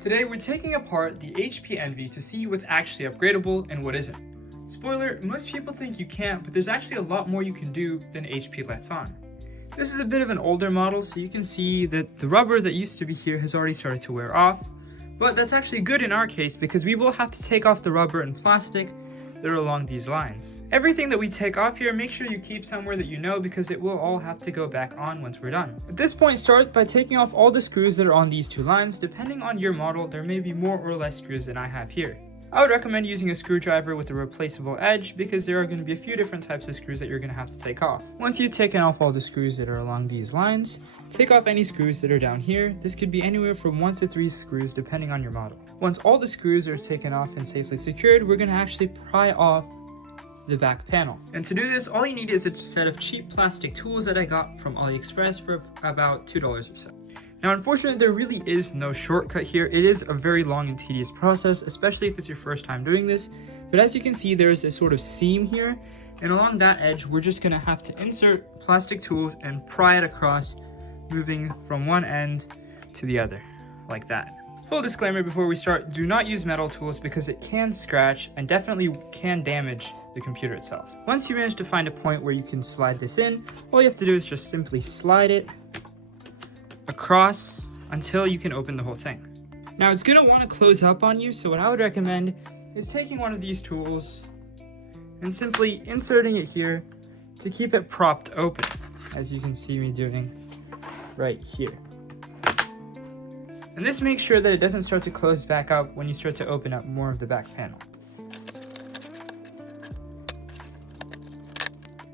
Today we're taking apart the HP Envy to see what's actually upgradable and what isn't. Spoiler, most people think you can't, but there's actually a lot more you can do than HP lets on. This is a bit of an older model, so you can see that the rubber that used to be here has already started to wear off, but that's actually good in our case because we will have to take off the rubber and plastic that are along these lines. Everything that we take off here, make sure you keep somewhere that you know because it will all have to go back on once we're done. At this point, start by taking off all the screws that are on these two lines. Depending on your model, there may be more or less screws than I have here. I would recommend using a screwdriver with a replaceable edge because there are going to be a few different types of screws that you're going to have to take off. Once you've taken off all the screws that are along these lines, take off any screws that are down here. This could be anywhere from 1 to 3 screws depending on your model. Once all the screws are taken off and safely secured, we're going to actually pry off the back panel. And to do this, all you need is a set of cheap plastic tools that I got from AliExpress for about $2 or so. Now, unfortunately, there really is no shortcut here. It is a very long and tedious process, especially if it's your first time doing this. But as you can see, there is a sort of seam here, and along that edge, we're just gonna have to insert plastic tools and pry it across, moving from one end to the other, like that. Full disclaimer before we start, do not use metal tools because it can scratch and definitely can damage the computer itself. Once you manage to find a point where you can slide this in, all you have to do is just simply slide it across until you can open the whole thing. Now it's gonna want to close up on you, so what I would recommend is taking one of these tools and simply inserting it here to keep it propped open, as you can see me doing right here. And this makes sure that it doesn't start to close back up when you start to open up more of the back panel.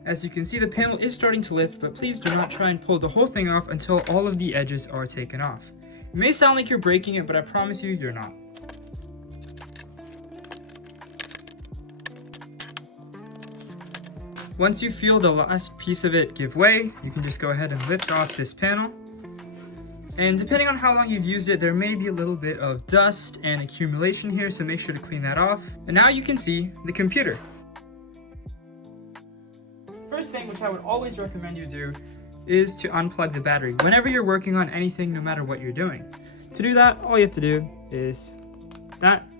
As you can see, the panel is starting to lift, but please do not try and pull the whole thing off until all of the edges are taken off. It may sound like you're breaking it, but I promise you, you're not. Once you feel the last piece of it give way, you can just go ahead and lift off this panel. And depending on how long you've used it, there may be a little bit of dust and accumulation here, so make sure to clean that off. And now you can see the computer. First thing, which I would always recommend you do, is to unplug the battery whenever you're working on anything, no matter what you're doing. To do that, all you have to do is that,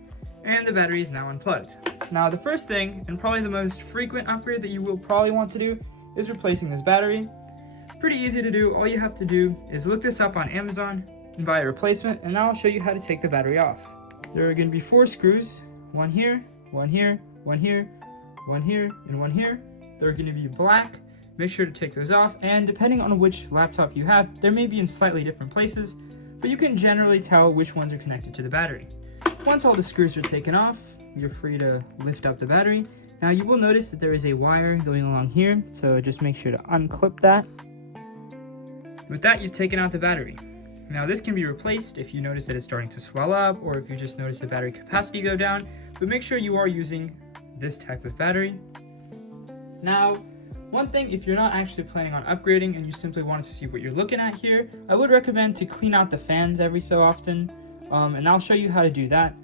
and the battery is now unplugged. Now the first thing, and probably the most frequent upgrade that you will probably want to do, is replacing this battery. Pretty easy to do. All you have to do is look this up on Amazon and buy a replacement, and now I'll show you how to take the battery off. There are going to be 4 screws, one here, one here, one here, one here, and one here. They're going to be black. Make sure to take those off, and depending on which laptop you have, they may be in slightly different places, but you can generally tell which ones are connected to the battery. Once all the screws are taken off, you're free to lift up the battery. Now you will notice that there is a wire going along here, so just make sure to unclip that. With that, you've taken out the battery. Now this can be replaced if you notice that it's starting to swell up, or if you just notice the battery capacity go down, but make sure you are using this type of battery. Now, one thing, if you're not actually planning on upgrading and you simply wanted to see what you're looking at here, I would recommend to clean out the fans every so often, and I'll show you how to do that.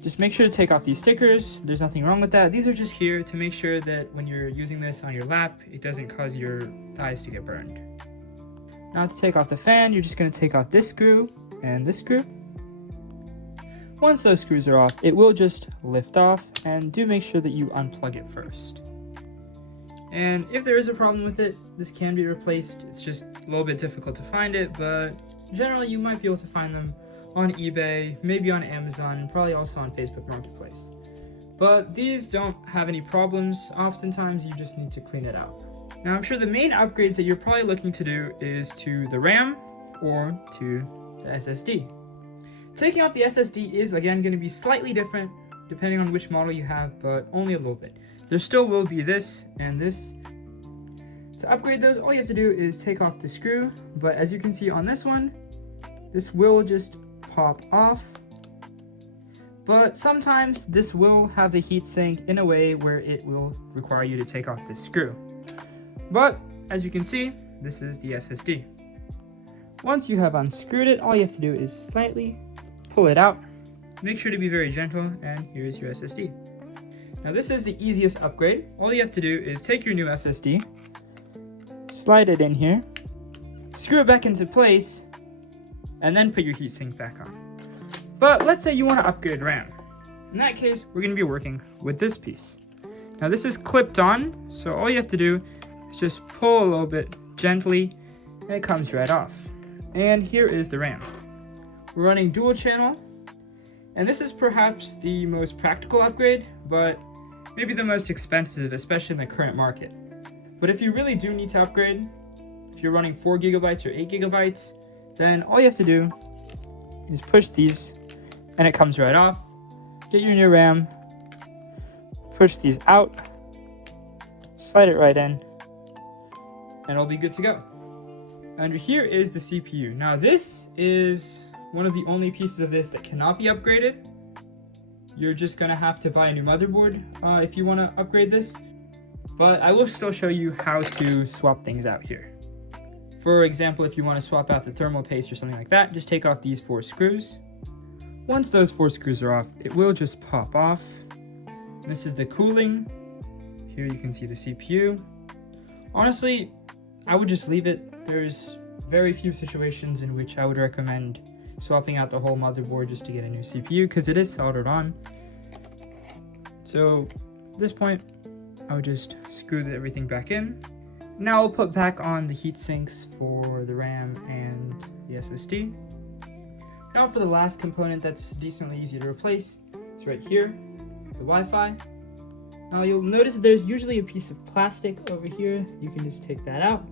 Just make sure to take off these stickers. There's nothing wrong with that. These are just here to make sure that when you're using this on your lap, it doesn't cause your thighs to get burned. Now to take off the fan, you're just going to take off this screw and this screw. Once those screws are off, it will just lift off, and do make sure that you unplug it first. And if there is a problem with it, this can be replaced. It's just a little bit difficult to find it, but generally you might be able to find them on eBay, maybe on Amazon, and probably also on Facebook Marketplace. But these don't have any problems. Oftentimes you just need to clean it out. Now I'm sure the main upgrades that you're probably looking to do is to the RAM or to the SSD. Taking off the SSD is again going to be slightly different depending on which model you have, but only a little bit. There still will be this and this. To upgrade those, all you have to do is take off the screw, but as you can see on this one, this will just pop off. But sometimes this will have the heatsink in a way where it will require you to take off this screw. But as you can see, this is the SSD. Once you have unscrewed it, all you have to do is slightly pull it out. Make sure to be very gentle, and here's your SSD. Now this is the easiest upgrade. All you have to do is take your new SSD, slide it in here, screw it back into place, and then put your heatsink back on. But let's say you want to upgrade RAM. In that case, we're going to be working with this piece. Now this is clipped on, so all you have to do is just pull a little bit gently and it comes right off. And here is the RAM. We're running dual channel, and this is perhaps the most practical upgrade, but maybe the most expensive, especially in the current market. But if you really do need to upgrade, if you're running 4 gigabytes or 8 gigabytes, then all you have to do is push these and it comes right off. Get your new RAM, push these out, slide it right in, and it'll be good to go. Under here is the CPU. Now this is one of the only pieces of this that cannot be upgraded. You're just gonna have to buy a new motherboard if you wanna upgrade this. But I will still show you how to swap things out here. For example, if you wanna swap out the thermal paste or something like that, just take off these 4 screws. Once those 4 screws are off, it will just pop off. This is the cooling. Here you can see the CPU. Honestly, I would just leave it. There's very few situations in which I would recommend swapping out the whole motherboard just to get a new CPU because it is soldered on. So at this point, I would just screw everything back in. Now I'll put back on the heat sinks for the RAM and the SSD. Now for the last component that's decently easy to replace, it's right here, the Wi-Fi. Now you'll notice that there's usually a piece of plastic over here. You can just take that out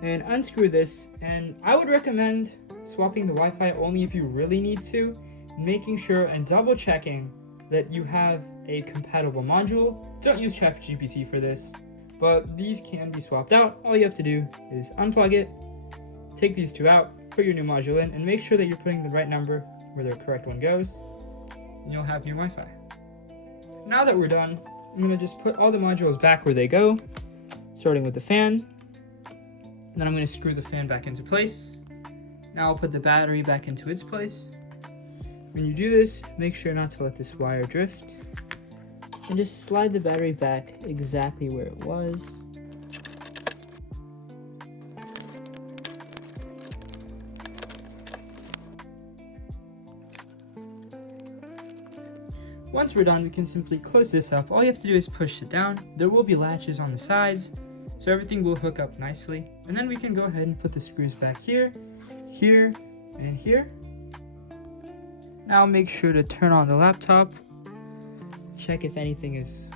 and unscrew this, and I would recommend swapping the Wi-Fi only if you really need to, making sure and double checking that you have a compatible module. Don't use ChatGPT for this, but these can be swapped out. All you have to do is unplug it, take these 2 out, put your new module in, and make sure that you're putting the right number where the correct one goes, and you'll have new Wi-Fi. Now that we're done, I'm gonna just put all the modules back where they go, starting with the fan. And then I'm going to screw the fan back into place. Now I'll put the battery back into its place. When you do this, make sure not to let this wire drift. And just slide the battery back exactly where it was. Once we're done, we can simply close this up. All you have to do is push it down. There will be latches on the sides, so everything will hook up nicely. And then we can go ahead and put the screws back here, here, and here. Now make sure to turn on the laptop. Check if anything is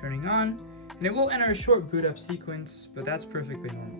turning on. And it will enter a short boot up sequence, but that's perfectly normal.